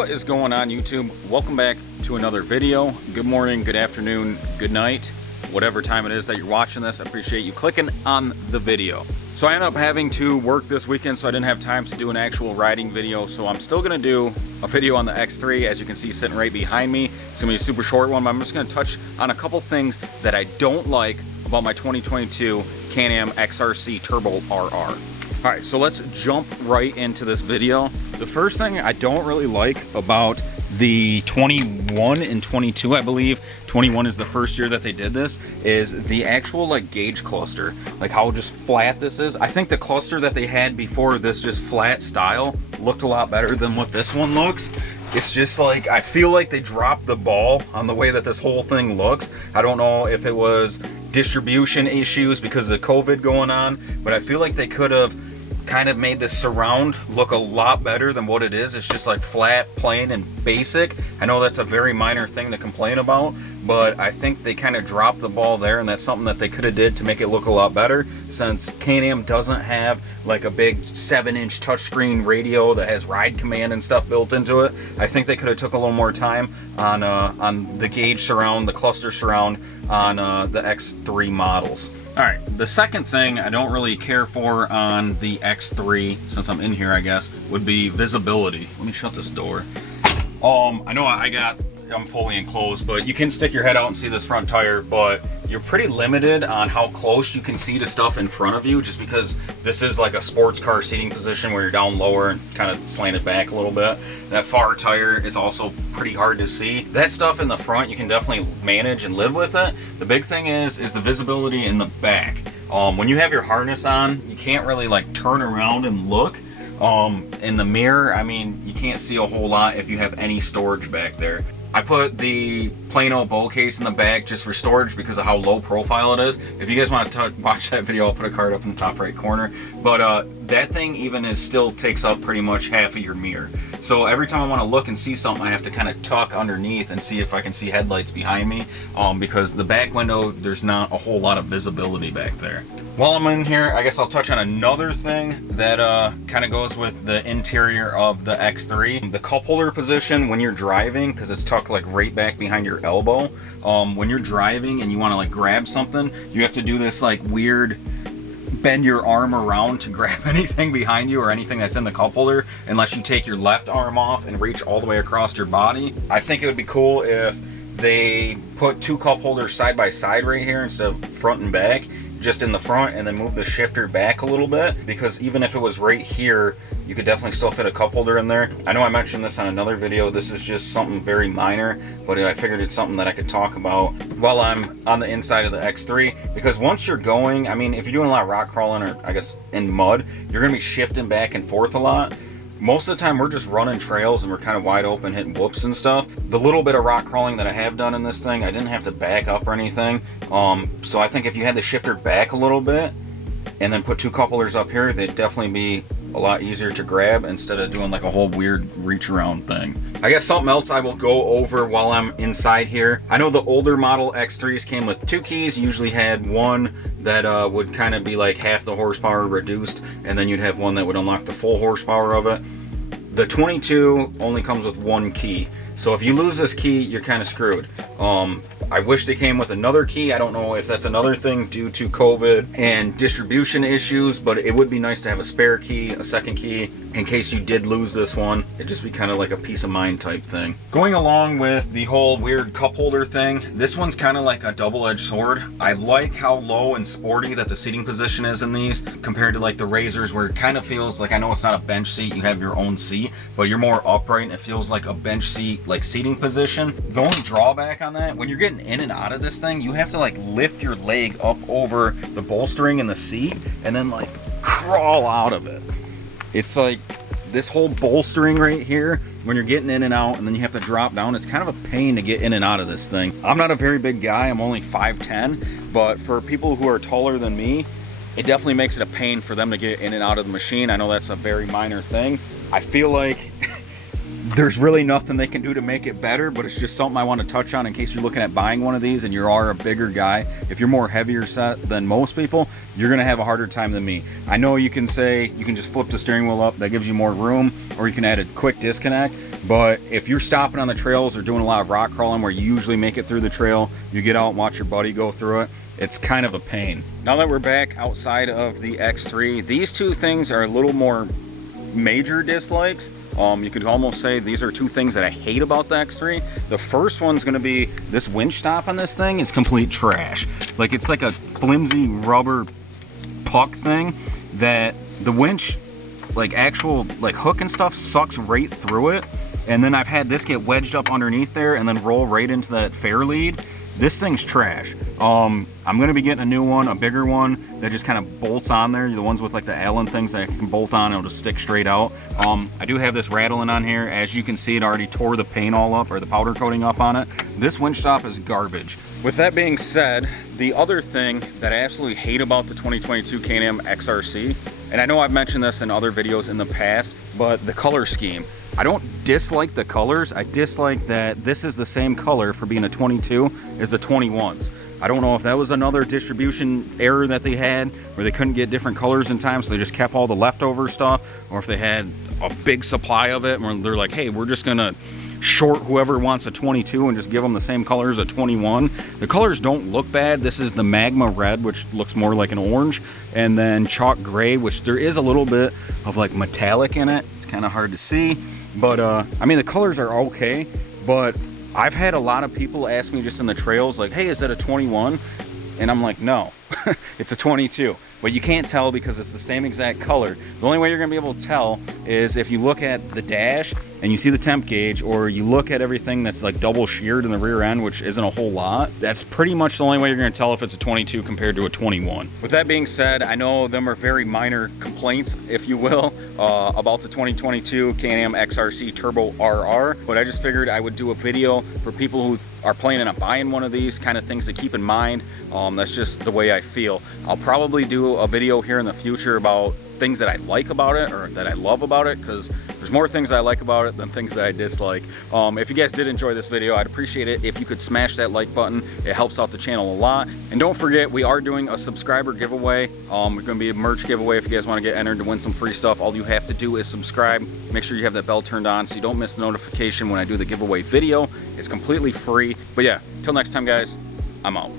What is going on, YouTube? Welcome back to another video. Good morning, good afternoon, good night, whatever time it is that you're watching this. I appreciate you clicking on the video. So I ended up having to work this weekend, so I didn't have time to do an actual riding video. So I'm still gonna do a video on the X3, as you can see sitting right behind me. It's gonna be a super short one, but I'm just gonna touch on a couple things that I don't like about my 2022 Can-am XRC Turbo RR. All right, so let's jump right into this video. The first thing I don't really like about the 21 and 22, I believe 21 is the first year that they did this, is the actual like gauge cluster, like how just flat this is. I think the cluster that they had before this just flat style looked a lot better than what this one looks. It's just like, I feel like they dropped the ball on the way that this whole thing looks. I don't know if it was distribution issues because of COVID going on, but I feel like they could have kind of made this surround look a lot better than what it is. It's just like flat, plain, and basic. I know that's a very minor thing to complain about, but I think they kind of dropped the ball there, and that's something that they could have did to make it look a lot better, since Can-am doesn't have like a big 7-inch touchscreen radio that has ride command and stuff built into it. I think they could have took a little more time on the gauge surround, the cluster surround on the X3 models. All right, the second thing I don't really care for on the X3, since I'm in here, I guess, would be visibility. Let me shut this door. I know I'm fully enclosed, but you can stick your head out and see this front tire, but you're pretty limited on how close you can see to stuff in front of you, just because this is like a sports car seating position where you're down lower and kind of slanted back a little bit. That far tire is also pretty hard to see. That stuff in the front, you can definitely manage and live with it. The big thing is the visibility in the back. When you have your harness on, you can't really like turn around and look. In the mirror, I mean, you can't see a whole lot if you have any storage back there. I put the plain old bowl case in the back just for storage because of how low profile it is. If you guys want to watch that video, I'll put a card up in the top right corner. But that thing even still takes up pretty much half of your mirror. So every time I want to look and see something, I have to kind of tuck underneath and see if I can see headlights behind me, because the back window, there's not a whole lot of visibility back there. While I'm in here, I guess I'll touch on another thing that kind of goes with the interior of the X3. The cup holder position when you're driving, because it's tucked like right back behind your elbow. When you're driving and you want to like grab something, you have to do this like weird bend your arm around to grab anything behind you or anything that's in the cup holder, unless you take your left arm off and reach all the way across your body. I think it would be cool if they put two cup holders side by side right here instead of front and back, just in the front, and then move the shifter back a little bit, because even if it was right here, you could definitely still fit a cup holder in there. I know I mentioned this on another video. This is just something very minor, but I figured it's something that I could talk about while I'm on the inside of the X3, because once you're going, I mean, if you're doing a lot of rock crawling, or I guess in mud, you're gonna be shifting back and forth a lot. Most of the time we're just running trails and we're kind of wide open, hitting whoops and stuff. The little bit of rock crawling that I have done in this thing, I didn't have to back up or anything. So I think if you had the shifter back a little bit and then put two cup holders up here, they'd definitely be a lot easier to grab instead of doing like a whole weird reach around thing. I guess something else I will go over while I'm inside here. I know the older model X3s came with two keys. You usually had one that would kind of be like half the horsepower reduced, and then you'd have one that would unlock the full horsepower of it. The 22 only comes with one key. So if you lose this key, you're kind of screwed. I wish they came with another key. I don't know if that's another thing due to COVID and distribution issues, but it would be nice to have a spare key, a second key, in case you did lose this one. It'd just be kind of like a peace of mind type thing. Going along with the whole weird cup holder thing, this one's kind of like a double-edged sword. I like how low and sporty that the seating position is in these compared to like the Razors, where it kind of feels like, I know it's not a bench seat, you have your own seat, but you're more upright and it feels like a bench seat, like seating position. The only drawback on that, when you're getting in and out of this thing, you have to like lift your leg up over the bolstering in the seat and then like crawl out of it. It's like this whole bolstering right here, when you're getting in and out and then you have to drop down, it's kind of a pain to get in and out of this thing. I'm not a very big guy, I'm only 5'10", but for people who are taller than me, it definitely makes it a pain for them to get in and out of the machine. I know that's a very minor thing. I feel like there's really nothing they can do to make it better, but it's just something I want to touch on in case you're looking at buying one of these and you are a bigger guy. If you're more heavier set than most people, you're going to have a harder time than me. I know you can say you can just flip the steering wheel up, that gives you more room, or you can add a quick disconnect. But if you're stopping on the trails or doing a lot of rock crawling where you usually make it through the trail, you get out and watch your buddy go through it, it's kind of a pain. Now that we're back outside of the X3, these two things are a little more major dislikes. You could almost say these are two things that I hate about the X3. The first one's gonna be this winch stop on this thing is complete trash. Like, it's like a flimsy rubber puck thing that the winch, like actual like hook and stuff, sucks right through it. And then I've had this get wedged up underneath there and then roll right into that fair lead. This thing's trash. I'm gonna be getting a new one, a bigger one that just kind of bolts on there. The ones with like the Allen things that can bolt on, it'll just stick straight out. I do have this rattling on here. As you can see, it already tore the paint all up, or the powder coating up on it. This winch stop is garbage. With that being said, the other thing that I absolutely hate about the 2022 Can-am XRC, and I know I've mentioned this in other videos in the past, but the color scheme. I don't dislike the colors. I dislike that this is the same color for being a 22 as the 21s. I don't know if that was another distribution error that they had where they couldn't get different colors in time, so they just kept all the leftover stuff, or if they had a big supply of it where they're like, hey, we're just gonna short whoever wants a 22 and just give them the same color as a 21. The colors don't look bad. This is the magma red, which looks more like an orange, and then chalk gray, which there is a little bit of like metallic in it. It's kind of hard to see, but I mean, the colors are okay, but I've had a lot of people ask me just in the trails like, hey, is that a 21? And I'm like, no, it's a 22. But you can't tell because it's the same exact color. The only way you're gonna be able to tell is if you look at the dash and you see the temp gauge, or you look at everything that's like double sheared in the rear end, which isn't a whole lot. That's pretty much the only way you're gonna tell if it's a 22 compared to a 21. With that being said, I know them are very minor complaints, if you will, about the 2022 Can-am XRC Turbo RR, but I just figured I would do a video for people who are planning on buying one of these, kind of things to keep in mind. That's just the way I feel. I'll probably do a video here in the future about things that I like about it, or that I love about it, because there's more things I like about it than things that I dislike. If you guys did enjoy this video, I'd appreciate it if you could smash that like button. It helps out the channel a lot. And don't forget, we are doing a subscriber giveaway. We're gonna be a merch giveaway. If you guys want to get entered to win some free stuff, all you have to do is subscribe. Make sure you have that bell turned on so you don't miss the notification when I do the giveaway video. It's completely free. But yeah, till next time, guys, I'm out.